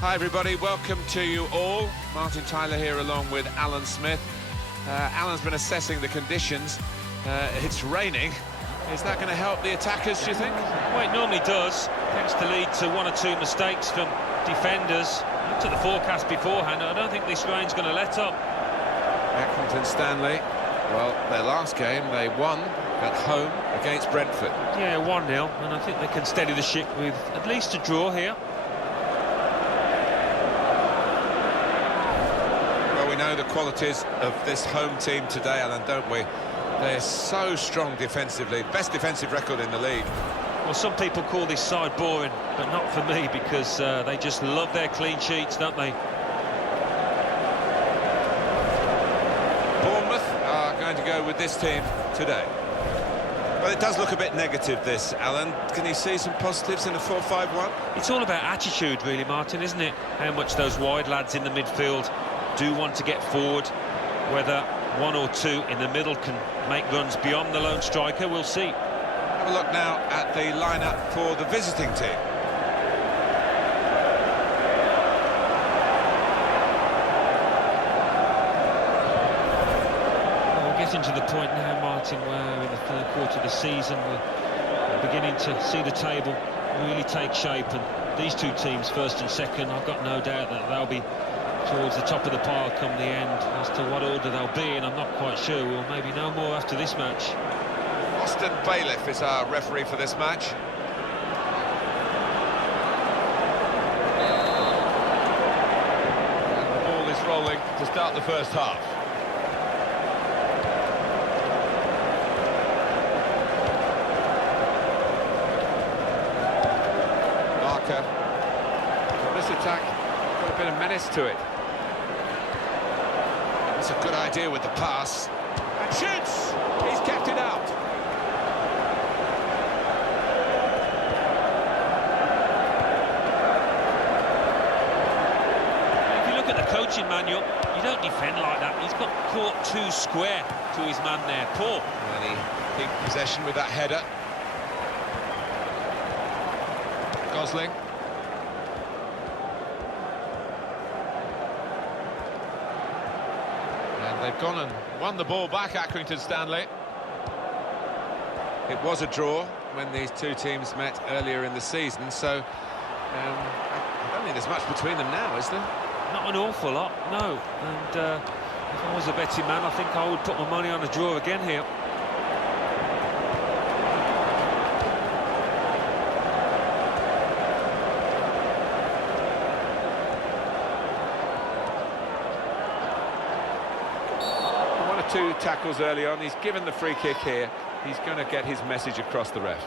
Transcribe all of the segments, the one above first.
Hi everybody, welcome to you all. Martin Tyler here along with Alan Smith. Alan's been assessing the conditions. It's raining. Is that going to help the attackers, do you think? Well, it normally does. Tends to lead to one or two mistakes from defenders. Looked at the forecast beforehand. I don't think this rain's going to let up. Accrington Stanley, well, their last game they won at home against Brentford. Yeah, 1-0, and I think they can steady the ship with at least a draw here. Well, we know the qualities of this home team today, Alan, don't we? They're so strong defensively, best defensive record in the league. Well, some people call this side boring, but not for me, because they just love their clean sheets, don't they? Bournemouth are going to go with this team today. Well, it does look a bit negative, this, Alan. Can you see some positives in a 4-5-1? It's all about attitude, really, Martin, isn't it? How much those wide lads in the midfield do want to get forward. Whether one or two in the middle can make runs beyond the lone striker, we'll see. Have a look now at the lineup for the visiting team. Well, we're getting to the point now, Martin, where in the third quarter of the season we're beginning to see the table really take shape, and these two teams, first and second, I've got no doubt that they'll be towards the top of the pile come the end. As to what order they'll be in, I'm not quite sure. We'll maybe know more after this match. Austin Bailiff is our referee for this match. And the ball is rolling to start the first half. Marker. This attack got a bit of menace to it. That's a good idea with the pass. And shoots! He's kept it out. If you look at the coaching manual, you don't defend like that. He's got caught too square to his man there. Poor. And he kept possession with that header. Gosling. They've gone and won the ball back, Accrington Stanley. It was a draw when these two teams met earlier in the season, so I don't think there's much between them now, is there? Not an awful lot, no. And if I was a betting man, I think I would put my money on a draw again here. Two tackles early on. He's given the free kick here. He's going to get his message across the ref.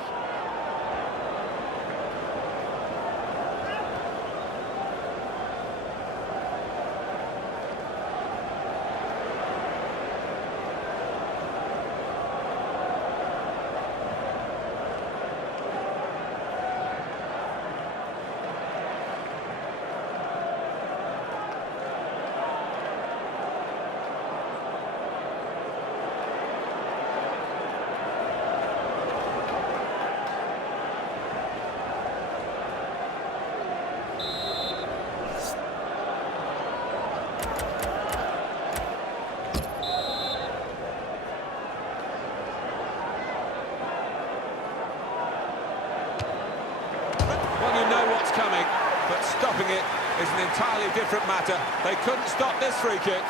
Coming, but stopping it is an entirely different matter. They couldn't stop this free kick.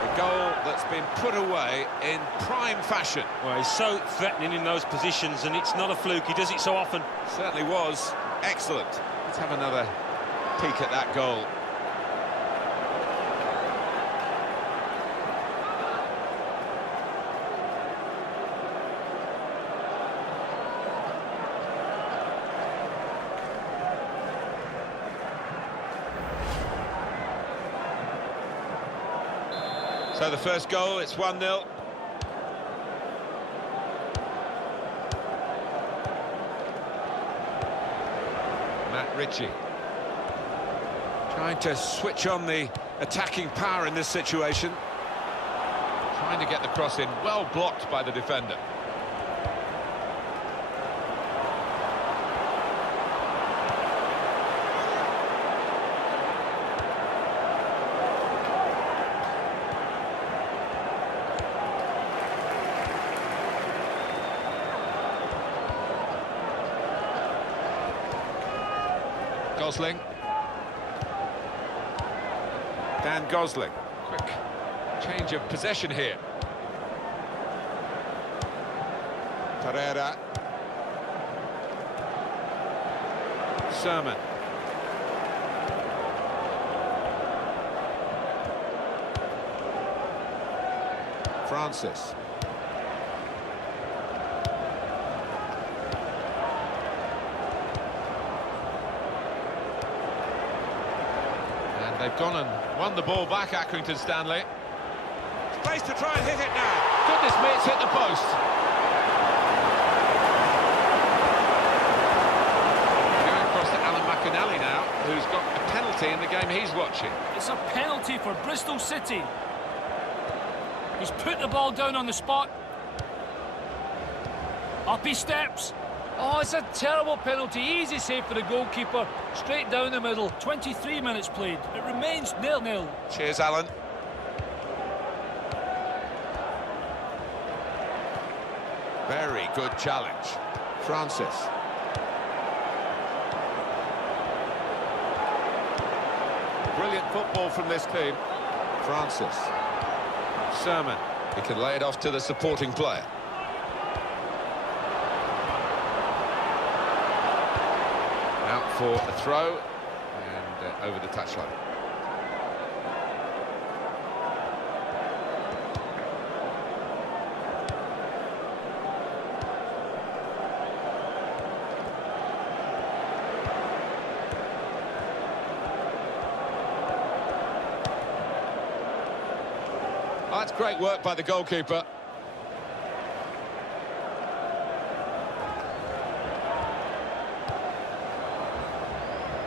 A goal that's been put away in prime fashion. Well, he's so threatening in those positions, and it's not a fluke. He does it so often. Certainly was. Excellent. Let's have another peek at that goal. So the first goal, it's 1-0. Matt Ritchie. Trying to switch on the attacking power in this situation. Trying to get the cross in, well blocked by the defender. Gosling. Dan Gosling. Quick change of possession here. Pereira. Sermon. Francis. And they've gone and won the ball back, Accrington, Stanley. Space to try and hit it now. Goodness me, it's hit the post. Going across to Alan McInally now, who's got a penalty in the game he's watching. It's a penalty for Bristol City. He's put the ball down on the spot. Up he steps. Oh, it's a terrible penalty. Easy save for the goalkeeper. Straight down the middle. 23 minutes played. It remains 0-0. Cheers, Alan. Very good challenge. Francis. Brilliant football from this team. Francis. Sermon. He can lay it off to the supporting player. Out for a throw and over the touchline. Oh, that's great work by the goalkeeper.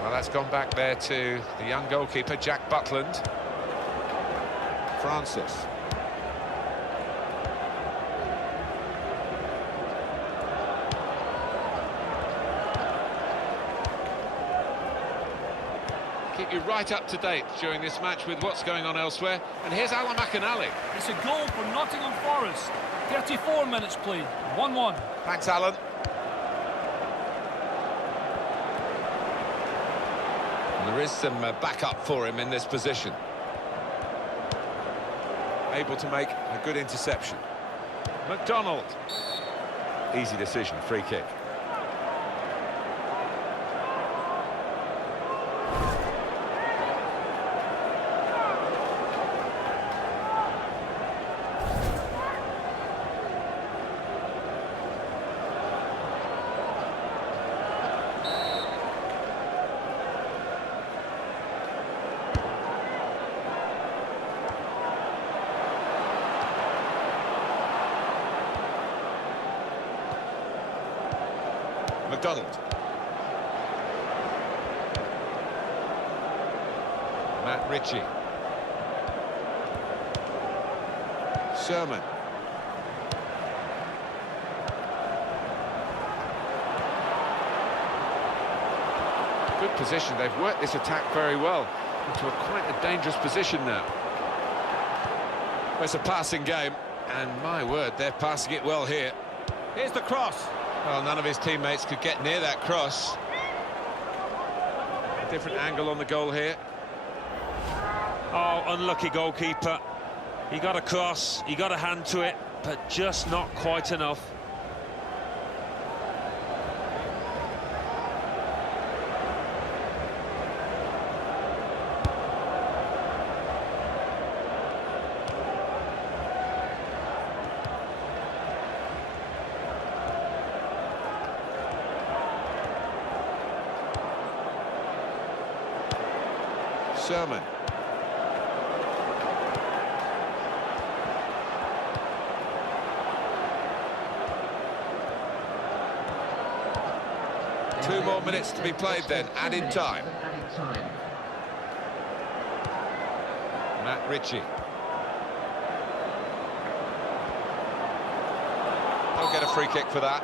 Well, that's gone back there to the young goalkeeper, Jack Butland. Francis. Keep you right up to date during this match with what's going on elsewhere. And here's Alan McInally. It's a goal for Nottingham Forest. 34 minutes played. 1-1. Thanks, Alan. There is some backup for him in this position. Able to make a good interception. McDonald. Easy decision, free kick. McDonald. Matt Ritchie. Sermon. Good position. They've worked this attack very well into quite a dangerous position now. It's a passing game, and my word, they're passing it well here. Here's the cross. Well, none of his teammates could get near that cross. A different angle on the goal here. Oh, unlucky goalkeeper. He got a cross, he got a hand to it, but just not quite enough. Sermon. Two more minutes to be played then, added time. Matt Ritchie. He'll get a free kick for that.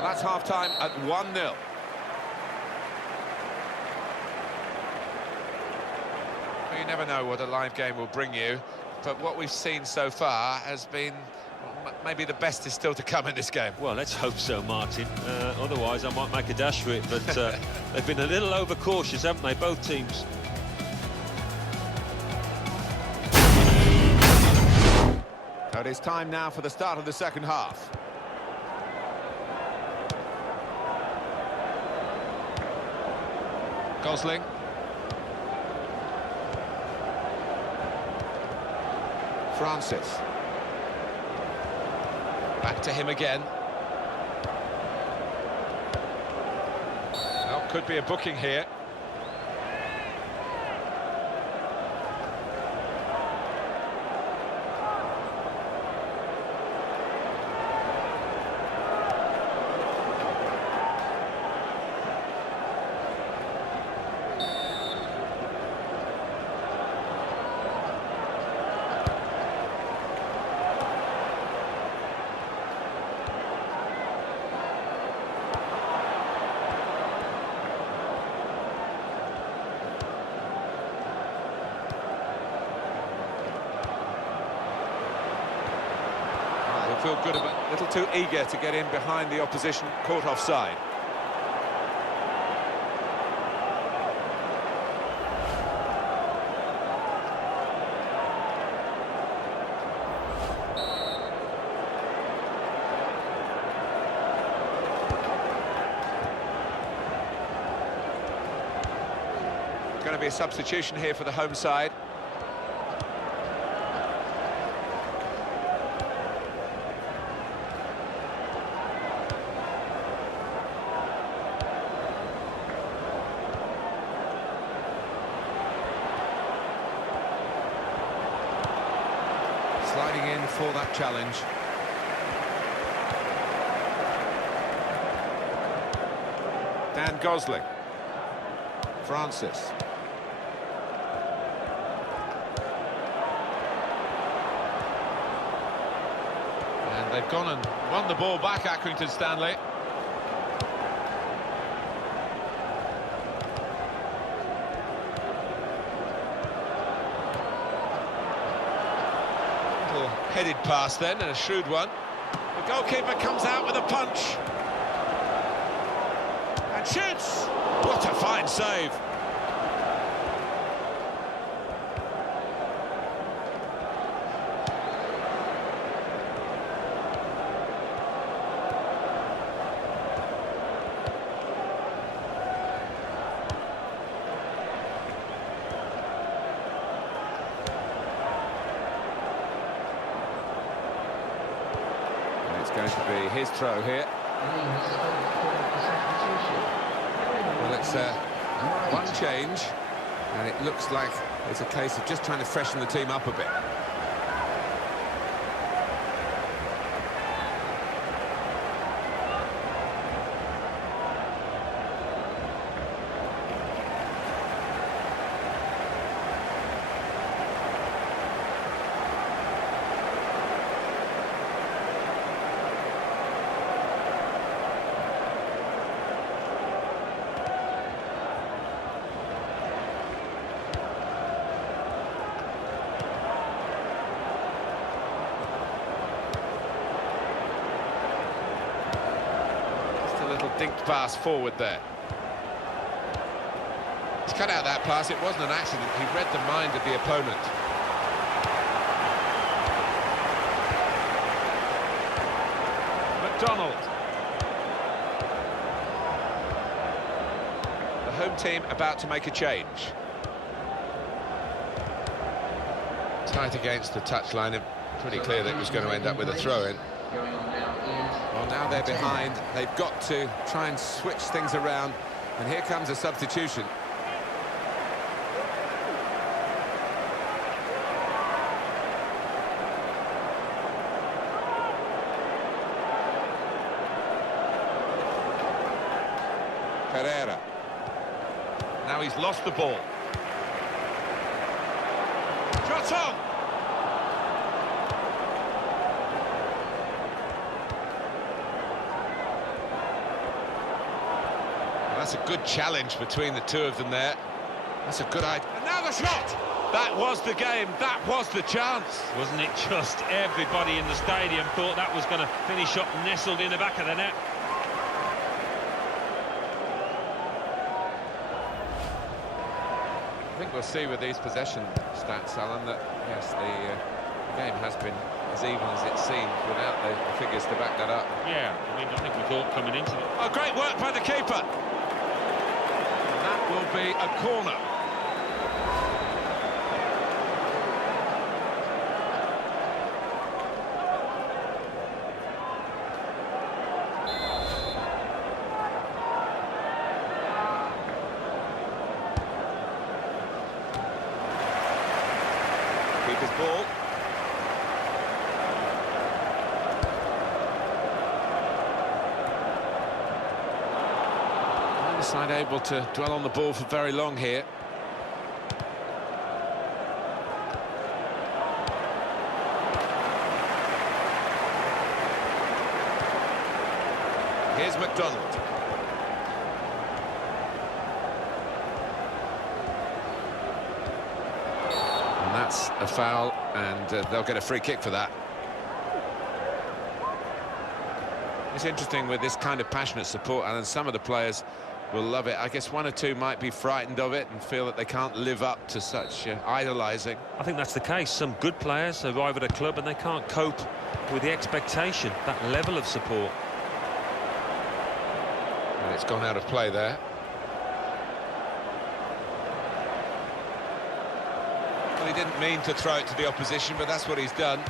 That's half-time at 1-0. never know what a live game will bring you, but what we've seen so far has been, well, maybe the best is still to come in this game. Well, let's hope so, Martin. Otherwise, I might make a dash for it, but they've been a little overcautious, haven't they, both teams? So it is time now for the start of the second half. Gosling. Francis. Back to him again. Well, could be a booking here. Feel good about, a little too eager to get in behind the opposition, caught offside. Going to be a substitution here for the home side. Sliding in for that challenge. Dan Gosling. Francis. And they've gone and won the ball back, Accrington, Stanley. Headed pass then, and a shrewd one. The goalkeeper comes out with a punch. And shoots! What a fine save. It's going to be his throw here. Well, it's one change, and it looks like it's a case of just trying to freshen the team up a bit. Dinked pass forward there. He's cut out that pass. It wasn't an accident. He read the mind of the opponent. McDonald. The home team about to make a change. Tight against the touchline, and pretty clear that it was going to end up with a throw-in. Well, now they're behind. They've got to try and switch things around. And here comes a substitution. Pereira. Now he's lost the ball. Shot on! That's a good challenge between the two of them there. That's a good idea. And now the shot! That was the game, that was the chance. Wasn't it just everybody in the stadium thought that was going to finish up nestled in the back of the net? I think we'll see with these possession stats, Alan, that yes, the game has been as even as it seemed without the figures to back that up. Yeah, I mean, I think we thought coming into it. Oh, great work by the keeper. And that will be a corner. Keeper's ball. Neither side able to dwell on the ball for very long here. Here's McDonald. And that's a foul, and they'll get a free kick for that. It's interesting with this kind of passionate support, Alan, some of the players will love it. I guess one or two might be frightened of it and feel that they can't live up to such idolising. I think that's the case. Some good players arrive at a club and they can't cope with the expectation, that level of support. And it's gone out of play there. Well, he didn't mean to throw it to the opposition, but that's what he's done.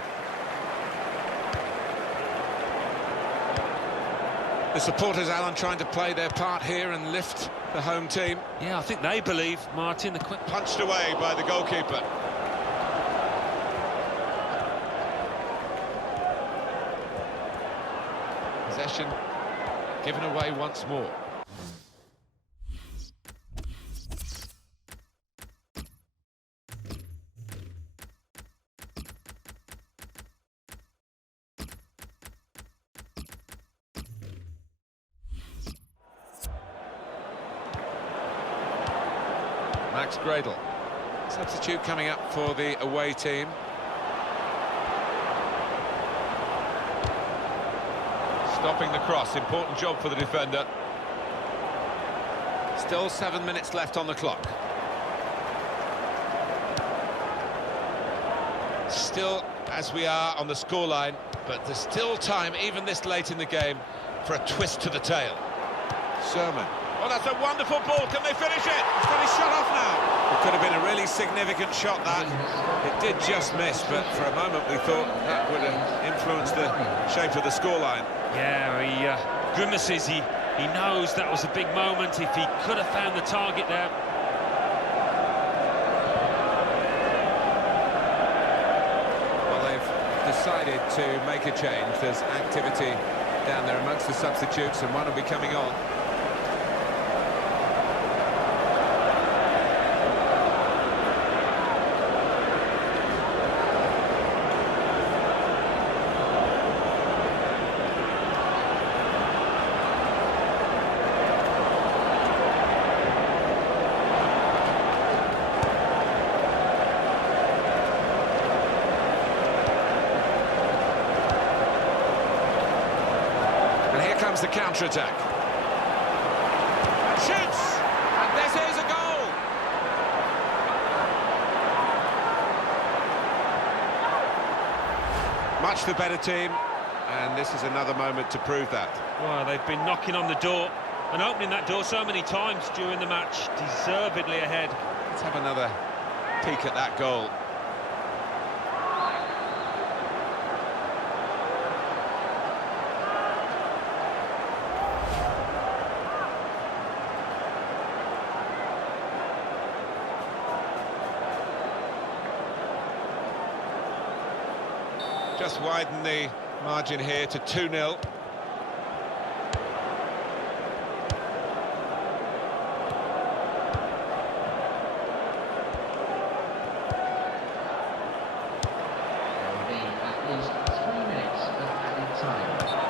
The supporters, Alan, trying to play their part here and lift the home team. Yeah, I think they believe, Martin, the quick... Punched away by the goalkeeper. Possession given away once more. Max Gradle, substitute coming up for the away team. Stopping the cross, important job for the defender. Still 7 minutes left on the clock. Still, as we are on the scoreline, but there's still time, even this late in the game, for a twist to the tail. Sermon. Oh, that's a wonderful ball. Can they finish it? It's got his shot off now. It could have been a really significant shot, that. It did just miss, but for a moment we thought that would have influenced the shape of the scoreline. Yeah, he grimaces. He knows that was a big moment. If he could have found the target there. Well, they've decided to make a change. There's activity down there amongst the substitutes, and one will be coming on. Comes the counter-attack. Shoots! And this is a goal! Much the better team, and this is another moment to prove that. Well, they've been knocking on the door and opening that door so many times during the match, deservedly ahead. Let's have another peek at that goal. Just widen the margin here to 2-0.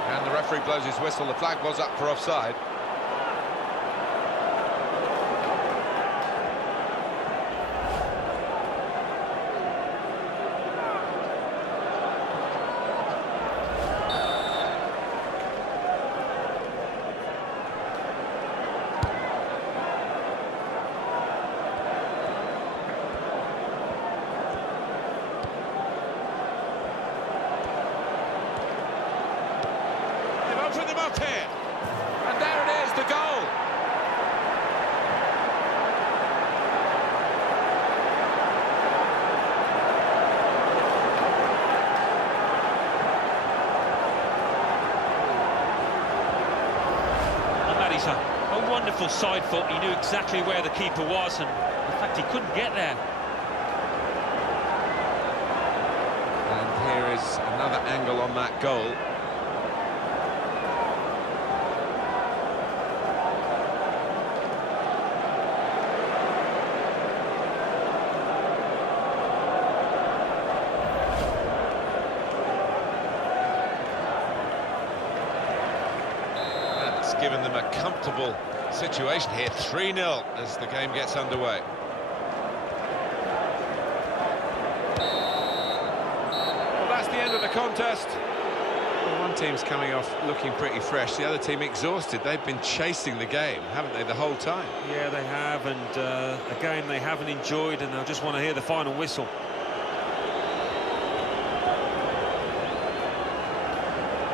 And the referee blows his whistle. The flag was up for offside. open them up here. And there it is, the goal. And that is a wonderful side foot. He knew exactly where the keeper was, and in fact he couldn't get there. And here is another angle on that goal. That's given them a comfortable situation here, 3-0 as the game gets underway. Well, that's the end of the contest. Well, one team's coming off looking pretty fresh, the other team exhausted. They've been chasing the game, haven't they, the whole time? Yeah, they have, and a game they haven't enjoyed, and they'll just want to hear the final whistle.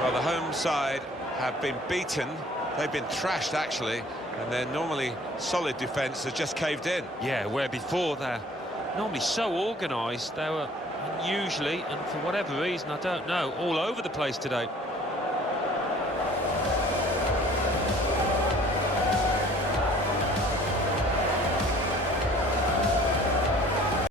Well, the home side have been beaten. They've been thrashed, actually, and their normally solid defence has just caved in. Yeah, where before they're normally so organised, they were usually, and for whatever reason, I don't know, all over the place today.